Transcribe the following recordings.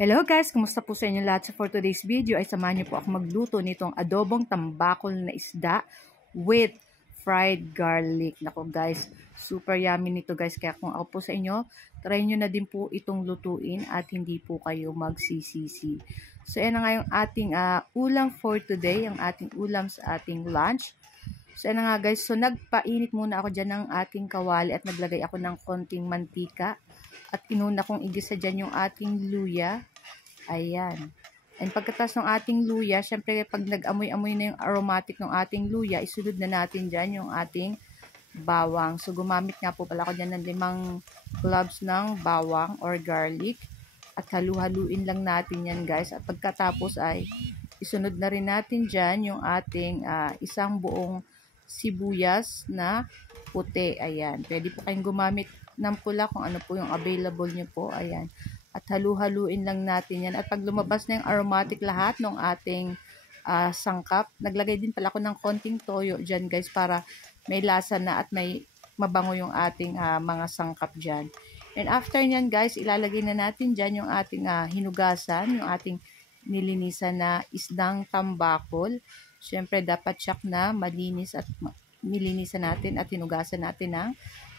Hello guys, kumusta po sa inyo lahat? So for today's video ay samahan niyo po ako magluto nitong adobong tambakol na isda with fried garlic. Nako guys, super yummy nito guys. Kaya kung ako po sa inyo, try nyo na din po itong lutuin at hindi po kayo magsisisi. So yan na nga yung ating ulam for today, ang ating ulam sa ating lunch. So yan na nga guys, so nagpainit muna ako dyan ng ating kawali at naglagay ako ng konting mantika. At inuna kong igisa dyan yung ating luya. Ayan. And pagkatas ng ating luya, syempre pag nag-amoy-amoy na yung aromatic ng ating luya, isunod na natin dyan yung ating bawang. So gumamit nga po pala ako dyan ng 5 cloves ng bawang or garlic. At halu-haluin lang natin yan guys. At pagkatapos ay isunod na rin natin dyan yung ating isang buong sibuyas na puti. Ayan. Pwede po kayong gumamit ng pula kung ano po yung available nyo po. Ayan. At halu-haluin lang natin yan. At pag lumabas na yung aromatic lahat ng ating sangkap, naglagay din pala ako ng konting toyo dyan guys para may lasa na at may mabango yung ating mga sangkap dyan. And after nyan guys, ilalagay na natin dyan yung ating hinugasan, yung ating nilinisan na isdang tambakol. Siyempre dapat check na malinis at nilinisan natin at hinugasan natin ng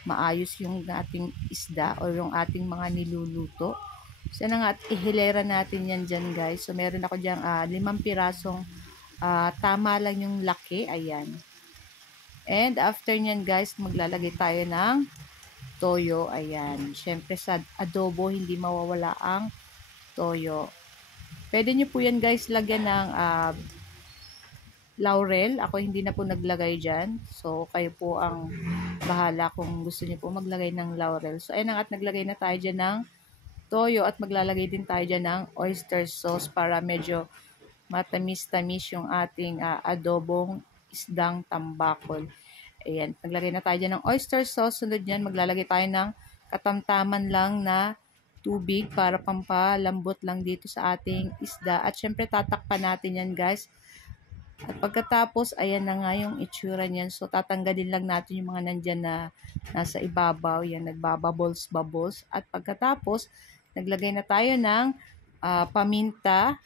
maayos yung ating isda o yung ating mga niluluto. So na nga at ihilera natin yan dyan guys. So meron ako dyan 5 pirasong tama lang yung laki. Ayan. And after nyan guys, maglalagay tayo ng toyo. Ayan. Siyempre sa adobo hindi mawawala ang toyo. Pwede nyo po yan guys lagyan ng laurel. Ako hindi na po naglagay dyan. So, kayo po ang bahala kung gusto niyo po maglagay ng laurel. So, ayun at naglagay na tayo dyan ng toyo at maglalagay din tayo dyan ng oyster sauce para medyo matamis-tamis yung ating adobong isdang tambakol. Ayan, naglagay na tayo dyan ng oyster sauce. Sunod yan, maglalagay tayo ng katamtaman lang na tubig para pampalambot lang dito sa ating isda. At syempre, tatakpan natin yan guys. At pagkatapos, ayan na nga yung itsura niyan. So, tatanggalin lang natin yung mga nandyan na nasa ibabaw. Yan, nagbabubbles-bubbles. At pagkatapos, naglagay na tayo ng paminta.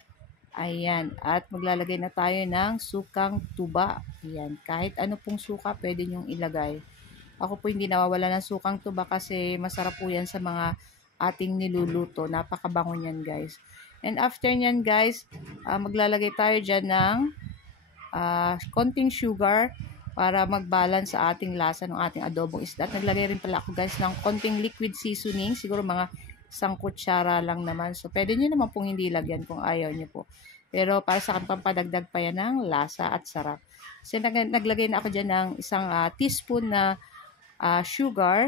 Ayan. At maglalagay na tayo ng sukang tuba. Ayan. Kahit ano pong suka, pwede nyong ilagay. Ako po hindi nawawala ng sukang tuba kasi masarap po yan sa mga ating niluluto. Napakabango niyan, guys. And after nyan, guys, maglalagay tayo dyan ng konting sugar para mag-balance sa ating lasa ng ating adobong isda. At naglagay rin pala ako guys ng konting liquid seasoning, siguro mga 1 kutsara lang naman. So pwede nyo naman pong hindi lagyan kung ayaw nyo po. Pero para sa akin pampadagdag pa yan ng lasa at sarap. So naglagay na ako dyan ng 1 teaspoon na sugar.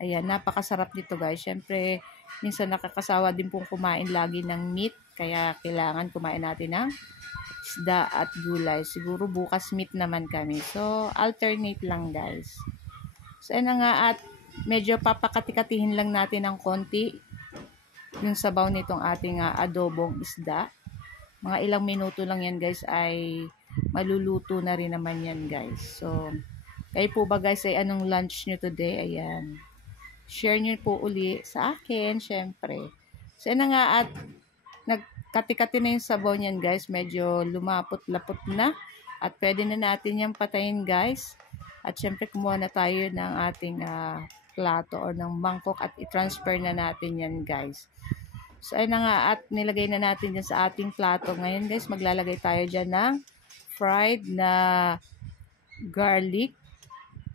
Ayan, napakasarap nito guys. Siyempre, minsan nakakasawa din pong kumain lagi ng meat. Kaya kailangan kumain natin ng isda at gulay. Siguro bukas meat naman kami. So, alternate lang guys. So, ayun na nga at medyo papakatikatihin lang natin ng konti yung sabaw nitong ating adobong isda. Mga ilang minuto lang yan guys ay maluluto na rin naman yan guys. So, kayo po ba guys ay anong lunch nyo today? Ayan. Share nyo po uli sa akin, syempre. So, ayun na nga at nagkati-kati na yung sabaw niyan guys. Medyo lumapot-lapot na. At pwede na natin yung patayin guys. At syempre kumuha na tayo ng ating plato or ng mangkok at i-transfer na natin yan guys. So ayun na nga at nilagay na natin dyan sa ating plato. Ngayon guys maglalagay tayo dyan ng fried na garlic.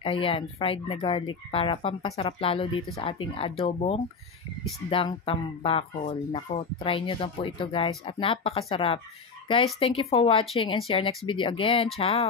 Ayan, fried na garlic para pampasarap lalo dito sa ating adobong isdang tambakol. Nako, try nyo lang po ito guys at napakasarap. Guys, thank you for watching and see our next video again. Ciao!